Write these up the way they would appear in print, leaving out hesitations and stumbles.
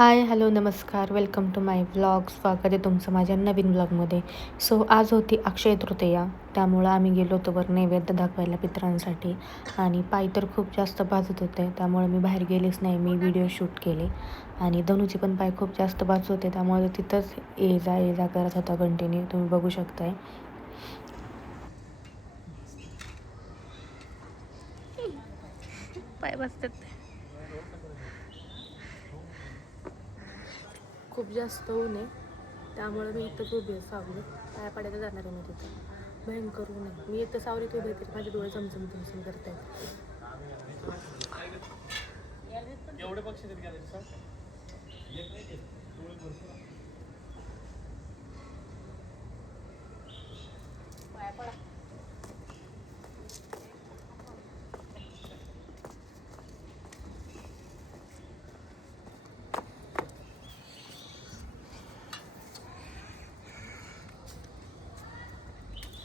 हाय, hello, नमस्कार. Welcome to my vlog. स्वागत आहे तुमचं माझ्या नवीन व्लॉगमध्ये. सो आज होती अक्षय तृतीया, त्यामुळं आम्ही गेलो होतो वर नैवेद्य दाखवायला पितरांसाठी. आणि पाय तर खूप जास्त भाजत होते, त्यामुळे मी बाहेर गेलेच नाही. मी व्हिडिओ शूट केले आणि धनुचे पण पाय खूप जास्त भाजत होते, त्यामुळे तिथंच ये जा करत होता कंटिन्यू. तुम्ही बघू शकताय. पाय भाजतात. खूप जास्त ऊन आहे, त्यामुळे मी इथंच उभी आहे सावलीत. पाया पडायला जाणार आहे मी तिथं. भयंकर ऊन आहे. मी इथं सावलीत उभी आहे, माझे डोळे चमचम करत आहेत. एवढे पक्षी पाया पडा.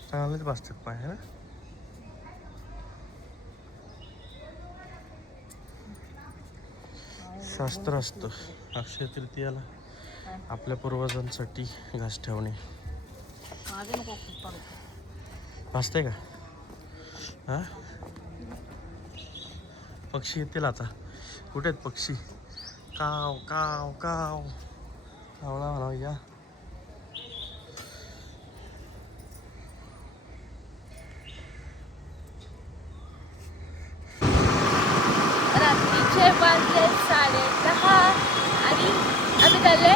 चांगलेच बसतात पाय है ना. शास्त्र असतं अक्षय तृतीयाला आपल्या पूर्वजांसाठी घास ठेवणे. वाजतंय का? हा, पक्षी येतील आता. कुठे आहेत पक्षी? काव काव काव कावळा म्हणा या. रात्रीचे वाजले 10:30 आणि आम्ही चालले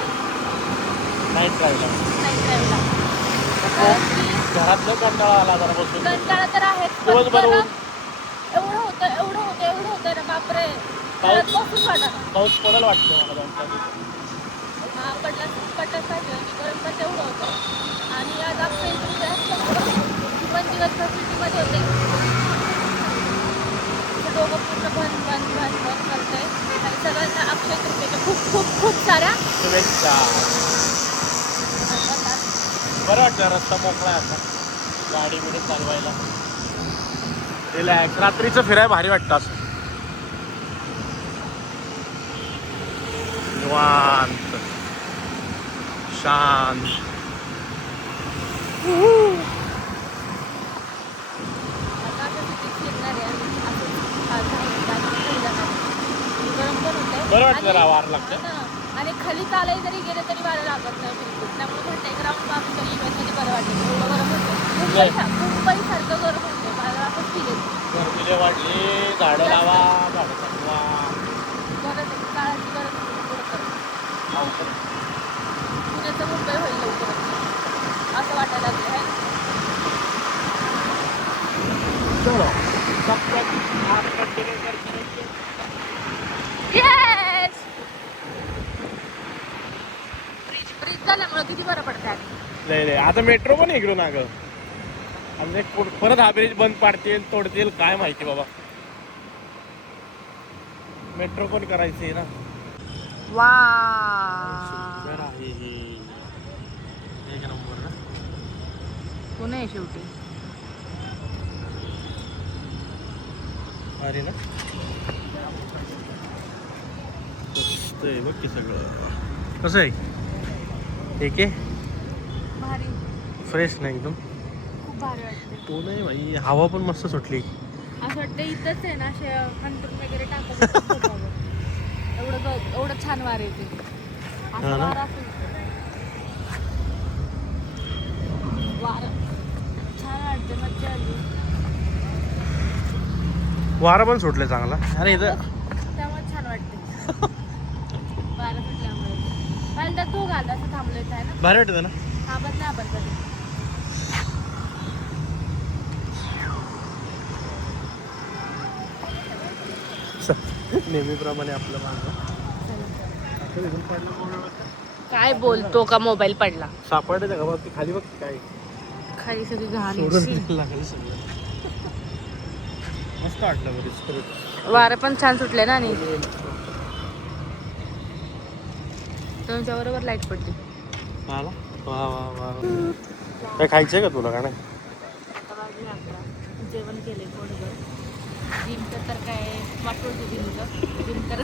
नाईट ड्राईव्हला. नाईट घरातलं कंटाळा आला जरा बसून. कंटाळा तर आहेच, पण दिवसभर गरम ऊन. एवढं होतं ना, बापरे. घरात बसून वाटत. पाऊस पडेल वाटतं मला 2-4 दिवसात. हा, पडलाच पाहिजे. गरम पण तेवढं होतं. आणि आज अक्षय तृतीया असल्यामुळं 1 दिवस सिटीमध्ये होते. ते दोघं पूर्ण बंद करतंय. आणि सगळ्यांना अक्षय तृतीयाच्या खूप खूप खूप साऱ्या शुभेच्छा. बरं वाटतं, रस्ता मोकळा आहे आता गाडी बिडी चालवायला. रिलॅक्स. रात्रीचं फिरायला भारी वाटतं असं निवांत शांत. आता असं सिटीत फिरणार आहे. गरम पण होतंय. बरं वाटतं, जरा वार लागतं. आणि खाली चालायला जरी गेलं तरी वारं लागत नाही बिलकुल. त्यामुळे घंटे ग्राउंड आम्ही तरी इव्हेंटमध्ये बरं वाटतं. एवढं गरम होतं. मुंबईसारखं गरम होतं. मला असं फील येतं. गर्दीले वाढली. झाडं लावा, झाडं जगवा. गरज आहे, काळाची गरज आहे. पुण्याचं मुंबई होईल लवकर असं वाटायला लागलं आहे. चलो सब तक आप कंटिन्यू करते रहिए. येस, ब्रिज झाल्यामुळं किती बरं पडतं. नाही आता मेट्रो पण इकडून ना गं. आणि परत हा ब्रिज बंद पाडतील, तोडतील, काय माहिती बाबा. मेट्रो पण करायची आहे ना. वा, सुंदर आहे हे. एक नंबर ना. पुणे आहे शेवटी. अरे ना, मस्त आहे बघ की सगळं. कसं आहे? एक आहे भारी, फ्रेश नाही एकदम. खूप भारी वाटते. तो नाही भाई, हवा पण मस्त सुटली. असं वाटतं इथंच आहे ना, असे हंतरून वगैरे टाकत एवढं छान वार येते. हा असं ना? वार असेल वार छान वाटते, मज्जा आली. वारा पण सुटले चांगला. अरे इथं त्यामुळे छान वाटते. वारं सुटल्यामुळे पहिल्यांदा तू घाल असं थांबलं आहे ना. भारी वाटतं ना. थांबत नाही आपण कधी. नेहमीप्रमाणे आपलं मागं काय बोलतो का, मोबाईल पडला सापडले का बघ. ती खाली बघ काय खाली, सगळी घाण लागली सगळं. मस्त वाटलं बरं. वारं पण छान सुटले ना. आणि तुमच्या बरोबर लाईट पडली. वा वा वा. काय खायचंय का तुला? का नाही? आता वाजले 11. जेवण केले पोटभर. जिमचं तर काय वाटोळचं जिमचं जिम तर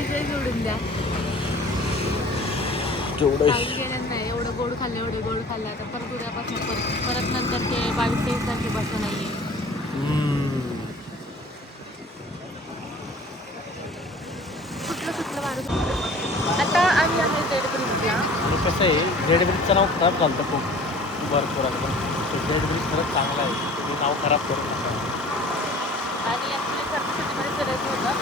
विषय सोडून द्या. जेवढं खाऊन गेलं नाही, एवढं गोड खाल्लं, एवढं गोड खाल्लं. आता परत उद्यापासून परत नंतर ते 22-23 तारखेपासून नाही आहे. कुठलं माणूस. आता आम्ही आहे जेड ब्रिजला. आणि कसं आहे झेड ब्रिजचं नाव खराब झालं खूप भरपूर झेड ब्रिज खरंच चांगला आहे, तुम्ही नाव खराब करू नका. आणि ॲक्च्युली सर्विसिटीमध्ये फिरायचं होतं,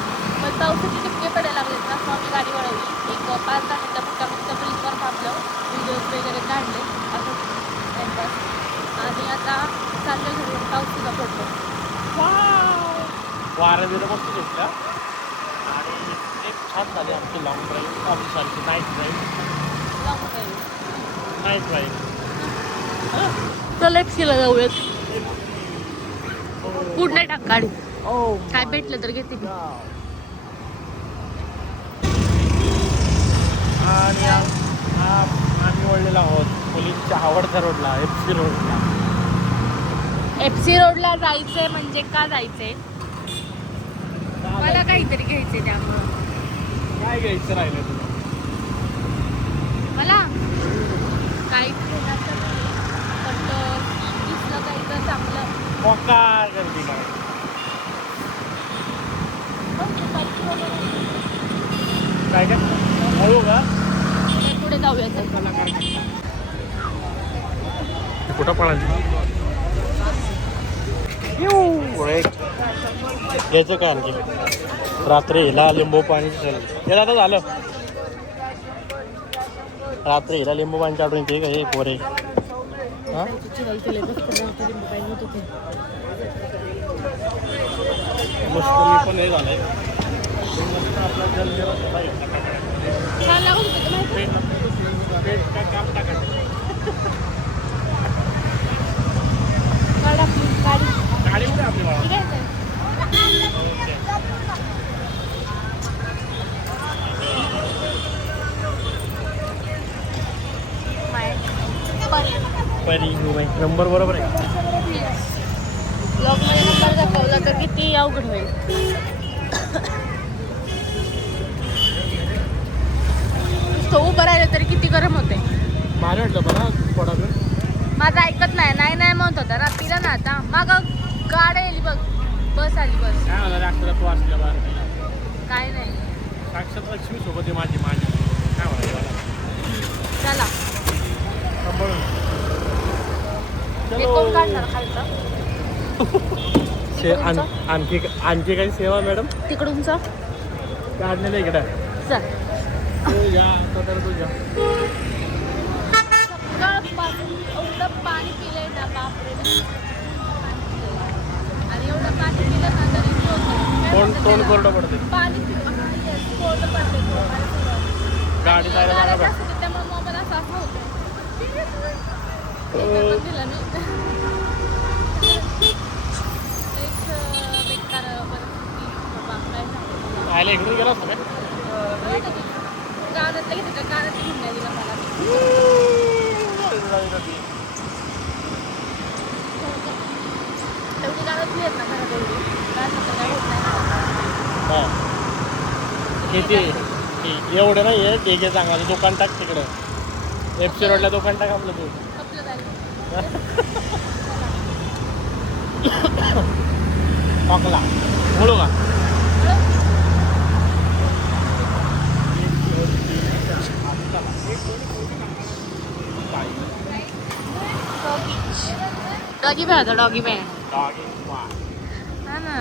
पण पावसाचे टिपके पडायला लागलेत ना, मग आम्ही गाडी वळवली. एक 5-10 मिनटं फक्त ब्रिजवर थांबलं, व्हिडिओज वगैरे काढले असं टाइमपास. आणि आता चाललं घरी, पाऊस सुद्धा पडतो. वारं बिरं मस्त घेतला आणि एक छान झाली आमची लॉंग ड्राईव्ह, आमची सारखी नाईट ड्राईव्ह. चल एक्सीला जाऊयात. फूड नाही टाक गाडी, काय भेटलं तर घेते मी. आणि आम्ही वळलेलो आहोत मुलींच्या आवडत्या रोडला, FC रोडला. FC रोडला जायचंय म्हणजे का जायचंय? मला काहीतरी घ्यायचंय, त्यामुळं. काय घ्यायचं राहिलं तुला? मला काहीच घेण्याचं नाही, पण दिसलं काही तर चांगलं. मोका गर्दी काय काय काय हळू का पुढे जाऊया. कुठं पळायचं घ्यायचं का आणखी रात्री हिला लिंबू पाणी हे आता झालं. रात्री हिला लिंबू पाणी चाटून ते का हे पोरे मुश्किल पण हे झालंय. गाडी कुठे आपली परी नंबर बरोबर आहे. ब्लॉगमध्ये नंबर दाखवला तर किती अवघड होईल. तो उभं राहिलं तरी किती गरम होते. भारी वाटलं मला थोडा वेळ. माझं ऐकत नाही म्हणत होता ना तिला ना. आता मग गाडी आली बघ, बस आली बस. काय होणार अक्षरात तू असल्या बाहेर काय नाही, साक्षात लक्ष्मी सोबत आहे माझी काय होणार मला. चला हे चलो. कोण काढणार खालचं? आणखी काही सेवा मॅडम तिकडूनच काढलेलं इकडं चल. तुझ्या एवढं पाणी पिलंय ना बापरे. आणि एवढं पाणी पिलं ना तरी तोंड कोरडं पडते. पाणी कोरडं पडते. गाडी जायला गाड्या जागा जास्त होत्या, त्यामुळे मोबाईल असं होतं. दिला मी एक बेकार परिस्थिती. काय सांगू आयला इकडून गेला असतो काय गाण्यातलं घेतलं, गाण्यात घेऊन नाही दिला मला. एवढी गाण्यातली आहेत ना घरात, एवढी काय सांगता काय होत नाही. किती एवढं नाही आहे. ठीक आहे चांगलं दुकान टाक तिकडं, FC रोडला दुकान टाक आपलं तू. कपलं जाईल. पकला बोलू का doggy bag, doggy bag doggy हा ना.